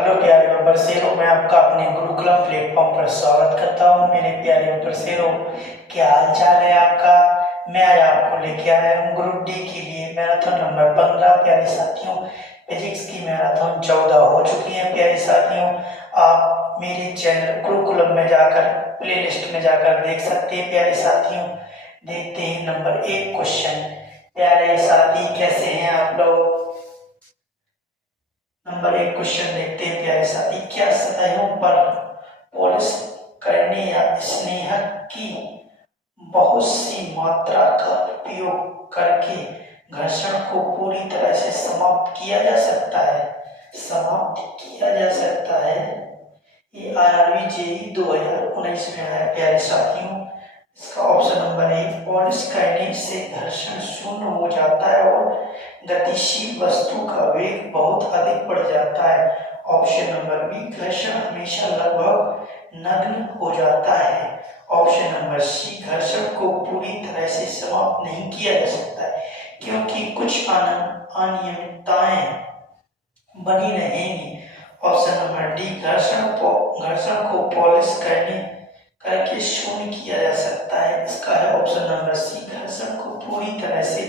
Hello प्यारे बरसेरों, मैं आपका अपने गुरुकुलम प्लेटफॉर्म पर स्वागत करता हूँ। मेरे प्यारे बरसेरों, क्या हाल चाल है आपका। मैं आज आपको लेके आया हूँ ग्रुप डी के लिए मैराथन नंबर 15। प्यारे साथियों, फिजिक्स की मैराथन 14 हो चुकी है। प्यारे साथियों, आप मेरे चैनल गुरुकुलम में जाकर प्लेलिस्ट में जाकर देख सकते हैं। प्यारे साथियों, देखते हैं नंबर 1 क्वेश्चन। प्यारे साथी, कैसे हैं आप लोग। नंबर 1 क्वेश्चन देखते हैं प्यारे साथी। क्या सतहों पर पॉलिश करने या स्नेहक की बहुत सी मात्रा का उपयोग करके घर्षण को पूरी तरह से समाप्त किया जा सकता है। समाप्त किया जा सकता है। ये IRB JEE 2019 में आया प्यारे साथियों। इसका ऑप्शन नंबर 1, पॉलिश करने से घर्षण शून्य हो जाता है और गतिशील वस्तु का वेग बहुत अधिक बढ़ जाता है। ऑप्शन नंबर बी, घर्षण हमेशा लगभग नगण्य हो जाता है। ऑप्शन नंबर सी, घर्षण को पूरी तरह से समाप्त नहीं किया जा सकता है क्योंकि कुछ अनियमितताएं बनी रहेंगी। ऑप्शन नंबर डी, घर्षण को पॉलिश करके शून्य किया जा सकता है। इसका है ऑप्शन नंबर सी, घर्षण को पूरी तरह से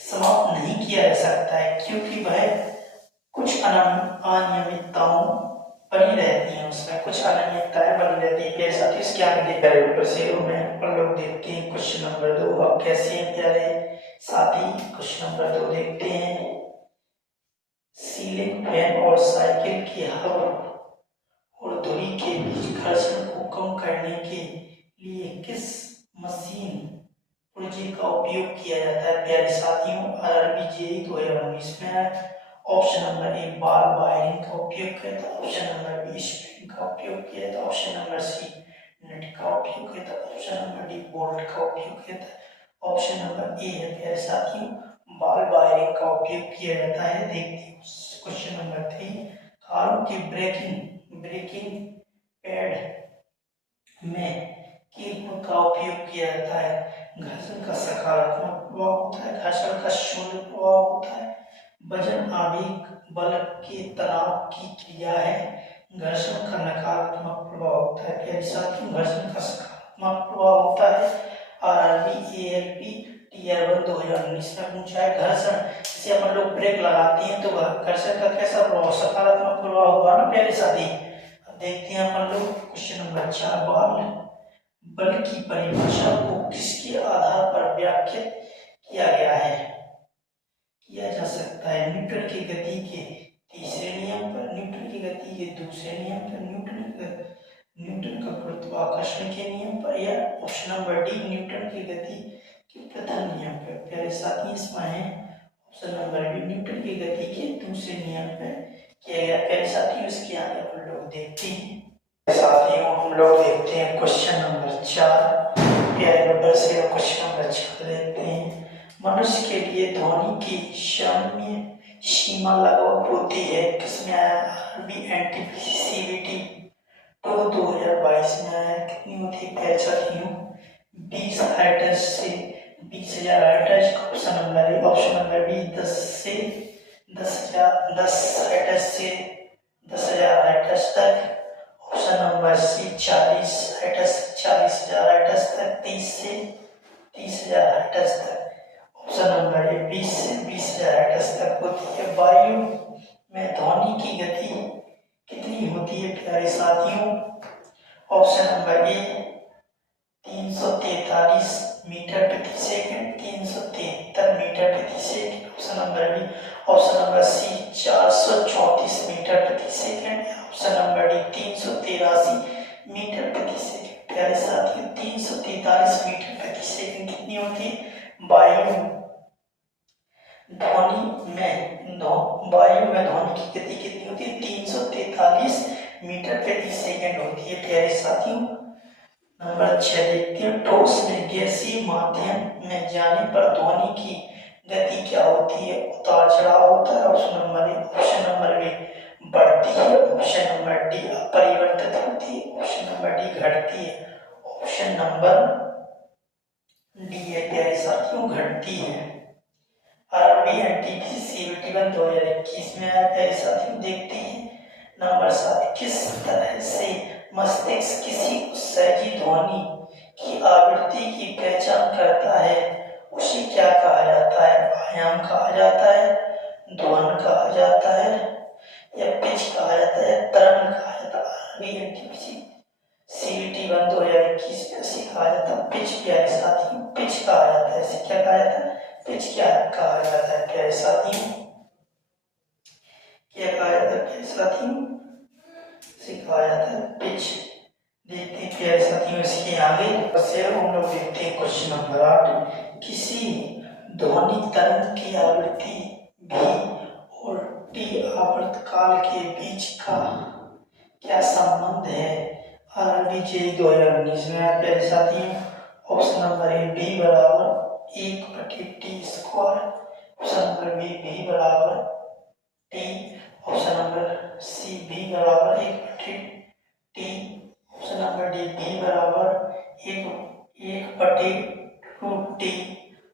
समाप्त नहीं किया जा सकता है क्योंकि वह कुछ अनियमितताओं बनी रहती हैं, उसमें कुछ अनियमितताएं बनी रहती है। प्यारे साथी, इसके आगे प्यारे शेरों में अपन लोग देखते हैं क्वेश्चन नंबर 2। अब कैसे हैं प्यारे साथी, क्वेश्चन नंबर 2 देखते हैं। सीलिंग फैन और साइकिल की हवा और धुरी के बीच घर्षण को कम करने के लिए किस मशीन पुर्जे का उपयोग किया जाता है। प्यारे साथियों, IRB JEE 2019 में है। ऑप्शन नंबर ए, बाल वायरिंग का उपयोग किया था। ऑप्शन नंबर बी, स्प्रिंग का उपयोग किया था। ऑप्शन नंबर सी, नट का उपयोग किया था। ऑप्शन नंबर डी, बोल्ट का उपयोग किया था। ऑप्शन नंबर ए है प्यारे साथियों, बाल वायरिंग का उपयोग किया जाता है। देखते हैं क्वेश्चन नंबर 3। कारों के ब्रेकिंग पैड में कील का उपयोग किया जाता है। घर्षण का सकारात्मक प्रभाव होता है, घर्षण का शून्य प्रभाव होता है। वजन आवेग बल के तनाव की क्रिया है। घर्षण का नकारात्मक प्रभाव होता है। प्यारे साथियों, घर्षण का सकारात्मक प्रभाव होता है। RRB ALP Tier 1 2019 में पूछा है। घर्षण जैसे अपन लोग ब्रेक लगाते हैं तो घर्षण का कैसा प्रभाव, सकारात्मक प्रभाव होगा ना प्यारे साथी। अब देखते हैं अपन लोग क्वेश्चन नंबर 4। बल की परिभाषा को किसके आधार पर व्याख्यात किया गया है, किया जा सकता है। न्यूटन की गति के तीसरे नियम पर, न्यूटन की गति के दूसरे नियम पर, न्यूटन का गुरुत्वाकर्षण के नियम पर, या ऑप्शन नंबर डी, न्यूटन की गति के प्रथम नियम पर। प्यारे साथी, इसमें है ऑप्शन नंबर बी, न्यूटन की गति के दूसरे नियम पर किया गया। प्यारे साथियों, इसके आगे हम लोग देखते हैं। साथियों, हम लोग देखते हैं क्वेश्चन नंबर 4। प्यारे नंबर से क्वेश्चन नंबर 4 देखते हैं। मनुष्य के लिए ध्वनि की सामान्य सीमा लगभग होती है, किसमें आया। RRB NTPC CBT तो 2022 में आया। कितनी होती है प्यारे साथियों, 20 हर्ट्ज से 20,000 hertz. Option number A, option number B, 10 से 10 हर्ट्ज से 10,000 हर्ट्ज तक। Option number C, 40 hertz 40,000 hertz तक। 30 से 30,000 हर्ट्ज तक। ऑप्शन नंबर ए, 20 से 20,000 हर्ट्ज तक होती है। वायु में ध्वनि की गति कितनी होती है प्यारे साथियों। ऑप्शन नंबर ए, 343 मीटर प्रति सेकंड, 373 मीटर प्रति second. Option number B, option number C, 434 metre प्रति second. Option number D, 383 metre प्रति सेकंड। प्यारे साथियों, 343 मीटर प्रति सेकंड कितनी होती है वायु में ध्वनि की गति कितनी होती है, 343 मीटर प्रति सेकंड होती है। प्यारे साथियों, नंबर 6 देखते हैं। ठोस में गैसीय माध्यम में जाने पर ध्वनि की गति क्या होती है, उतार चढ़ाव होता है। Option number A, option number B, बढ़ती है। ऑप्शन नंबर डी, अपरिवर्तित होती है। ऑप्शन नंबर डी, घटती है। ऑप्शन नंबर डी है प्यारे साथियों, घटती है। RRB NTPC CBT 2021 में आया। प्यारे साथियों, देखते हैं नंबर 7, किस तरह से मस्तिष्क किसी उत्सर्जी ध्वनि की आवृत्ति की पहचान करता है, उसे क्या कहा जाता है? आयाम कहा जाता है, ध्वन कहा जाता है, या पिच कहा जाता है, तरंग कहा जाता है? सीईटी 1 2021 में इसे कहा जाता है पिच। प्यारे साथियों, पिच कहा जाता है। इसे क्या कहा जाता है? पिच क्या कहा जाता है प्यारे साथियों? क्या कहा जाता है प्यारे साथियों? इसे कहा जाता है पिच। देखते हैं प्यारे साथियों इसके आगे से हम लोग देखते हैं क्वेश्चन नंबर 8। किसी ध्वनि तरंग की आवृत्ति भी और टी आवर्तकाल के बीच का क्या संबंध है? RRBJ 2019 में प्यारे साथियों ऑप्शन नंबर ए बी बराबर 1/t², option number B B बराबर T, option number C B बराबर 1/t, option number D B बराबर 1/√t,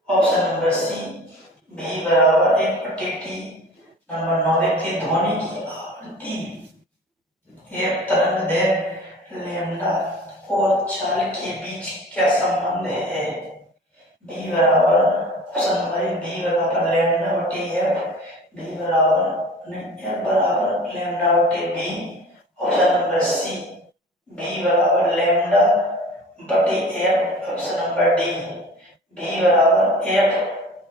option number C B बराबर 1/t। नंबर 9 देखते हैं ध्वनि की आवृत्ति एक तरंग दैर्घ्य लैम्डा और चाल के बीच क्या संबंध है? बी बराबर ऑप्शन नंबर बी बराबर लैम्डा बटे एफ, बी बराबर एफ बराबर लैम्डा बटे B, option number C B बराबर लैम्डा बटे F, option number D B बराबर एफ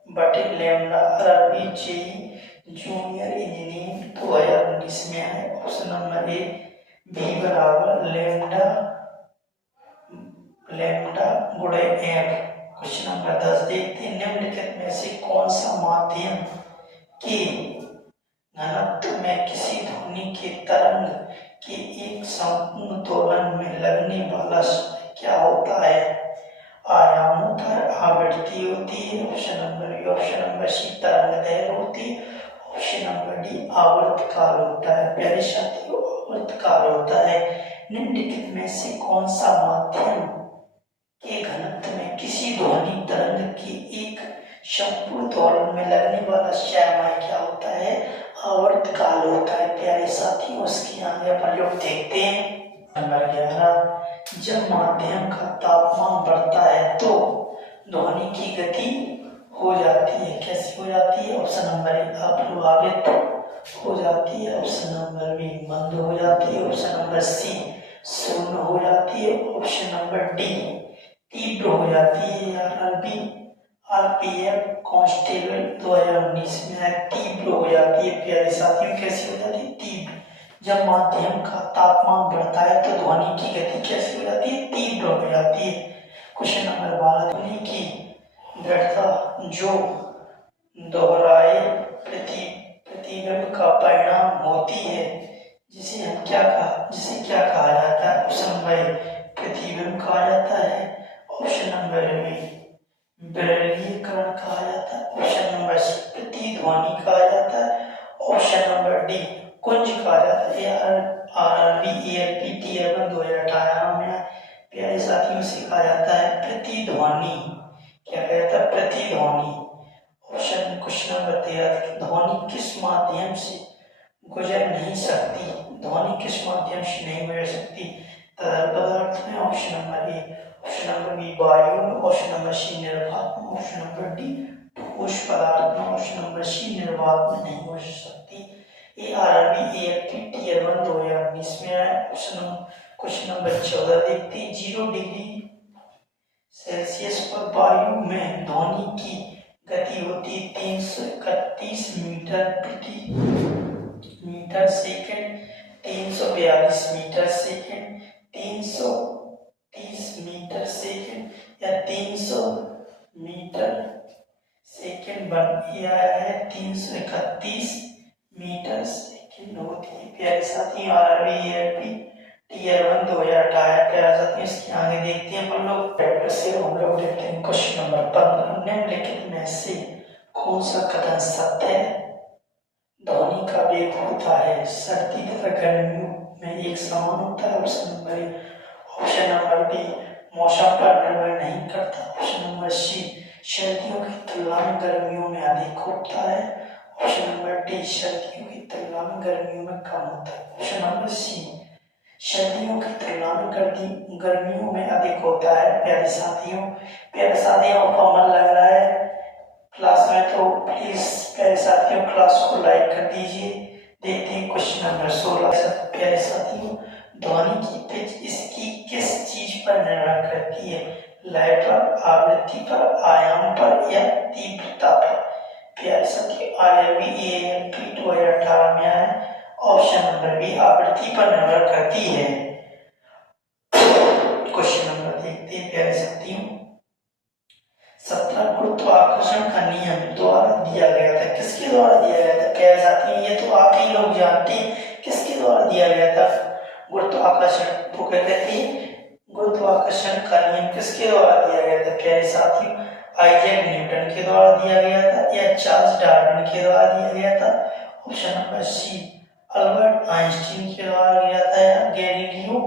बटे लैम्डा। RRBJ जूनियर इंजीनियरिंग 2019 में है ऑप्शन नंबर ए बी बराबर लैम्डा गुणे एफ। क्वेश्चन नंबर 10 देखते हैं निम्नलिखित में से कौन सा माध्यम के घनत्व में किसी ध्वनि के तरंग के एक संपूर्ण दोलन में लगने वाला समय क्या होता है? आयाम होता है, आवृत्ति होती है, option number B, option number C तरंग दैर्घ्य होती है, ऑप्शन नंबर डी आवर्तकाल होता है। प्यारे साथियों आवर्तकाल होता है। निम्नलिखित में से कौन सा माध्यम के घनत्व में किसी ध्वनि तरंग के एक संपूर्ण दोलन में लगने वाला समय क्या होता है? आवर्तकाल होता है। प्यारे साथियों उसके आगे अपन लोग देखते हैं नंबर 11, जब माध्यम का तापमान बढ़ता है तो ध्वनि की गति हो जाती है। कैसी हो जाती है? ऑप्शन नंबर ए अप्रभावित हो जाती है, ऑप्शन नंबर बी मंद हो जाती है, ऑप्शन नंबर सी शून्य हो जाती है, ऑप्शन नंबर डी तीव्र हो जाती है। RPF कांस्टेबल 2019 में तीव्र हो जाती है। प्यारे साथियों कैसी हो जाती है? तीव्र। जब माध्यम का तापमान बढ़ता है तो ध्वनि की गति कैसी हो जाती है? तीव्र हो जाती है। क्वेश्चन नंबर 12, ध्वनि की दृढ़ता जो दोहराए प्रतिबिंब का परिणाम होती है जिसे क्या कहा जाता है? ऑप्शन नंबर प्रतिबिंब कहा जाता है, ऑप्शन नंबर बी विरलीकरण कहा जाता है, ऑप्शन नंबर सी प्रतिध्वनि कहा जाता है, ऑप्शन नंबर डी कुंज कहा जाता है। RRB टीयर 2018 में प्यारे साथियों से कहा जाता है प्रतिध्वनि। क्या कहा जाता है? प्रतिध्वनि। ऑप्शन क्वेश्चन नंबर 13, ध्वनि किस माध्यम से गुजर नहीं सकती? ध्वनि किस माध्यम से नहीं गुजर सकती? तरल पदार्थ में, option number A, option number B वायु में, ऑप्शन नंबर सी निर्वात में, ऑप्शन नंबर डी ठोस पदार्थ में, ऑप्शन नंबर सी निर्वात में नहीं गुजर सकती। ये RRB टीयर 1 2019 में है। क्वेश्चन नंबर 14 देखते हैं 0 डिग्री सेल्सियस पर वायु में ध्वनि की गति होती 331 मीटर प्रति metre second, 342 metre second, 330 metre second या 300 मीटर सेकंड बन गया है 331 मीटर सेकंड होती है। प्यारे साथी RRB टीयर 1 2018 प्यारे साथी इसके आगे देखते हैं हम लोग हम लोग देखते हैं क्वेश्चन नंबर 15, निम्नलिखित में से कौन सा कथन सत्य है? ध्वनि का वेग होता है सर्दी तथा गर्मियों में एक समान होता है। ऑप्शन नंबर बी मौसम पर निर्भर नहीं करता, ऑप्शन नंबर सी सर्दियों की तुलना में गर्मियों में अधिक होता है, ऑप्शन नंबर डी, सर्दियों की तुलना में गर्मियों में कम होता है। ऑप्शन नंबर सी, सर्दियों की तुलना में गर्मियों में अधिक होता है। प्यारे साथियों आपका मन लग रहा है क्लास में, तो प्लीज प्यारे साथियों क्लास को लाइक कर दीजिए। देखते हैं क्वेश्चन नंबर 16। प्यारे साथियों, ध्वनि की पिच इसकी किस चीज पर निर्भर करती है? लय पर, आवृत्ति पर, आयाम पर या तीव्रता पर? प्यारे साथियों IRB AAMP 2018 में आया ऑप्शन नंबर बी, आवृत्ति पर निर्भर करती है। क्वेश्चन नंबर देखते हैं प्यारे साथियों। 17 गुरुत्वाकर्षण का नियम द्वारा दिया गया था। किसके द्वारा दिया गया था प्यारे साथियों? ये तो आप ही लोग जानते हैं किसके द्वारा दिया गया था गुरुत्वाकर्षण। तो कहते थे गुरुत्वाकर्षण का नियम किसके द्वारा दिया गया था प्यारे साथियों? आइजैक न्यूटन के द्वारा दिया गया था या चार्ल्स डार्विन के द्वारा दिया गया था? Option number C, Albert Einstein के द्वारा दिया था या गैलीलियो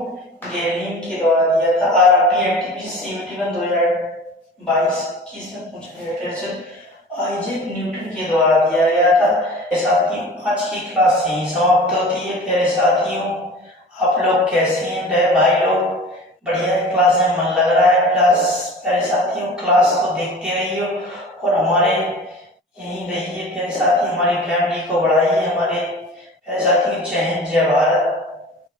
गैलीलियो के द्वारा दिया था। RRB NTPC CBT 2022 21 में पूछा गया क्वेश्चन आइजैक न्यूटन के द्वारा दिया गया था। साथियों आज की क्लास यही समाप्त होती है। प्यारे साथियों आप लोग कैसे हैं भाई लोग? बढ़िया क्लास में मन लग रहा है क्लास? प्यारे साथियों क्लास को देखते रहिए और हमारे यहीं रहिए। प्यारे साथी हमारी फैमिली को बढ़ाइए। हमारे प्यारे साथियों जय हिंद जय भारत।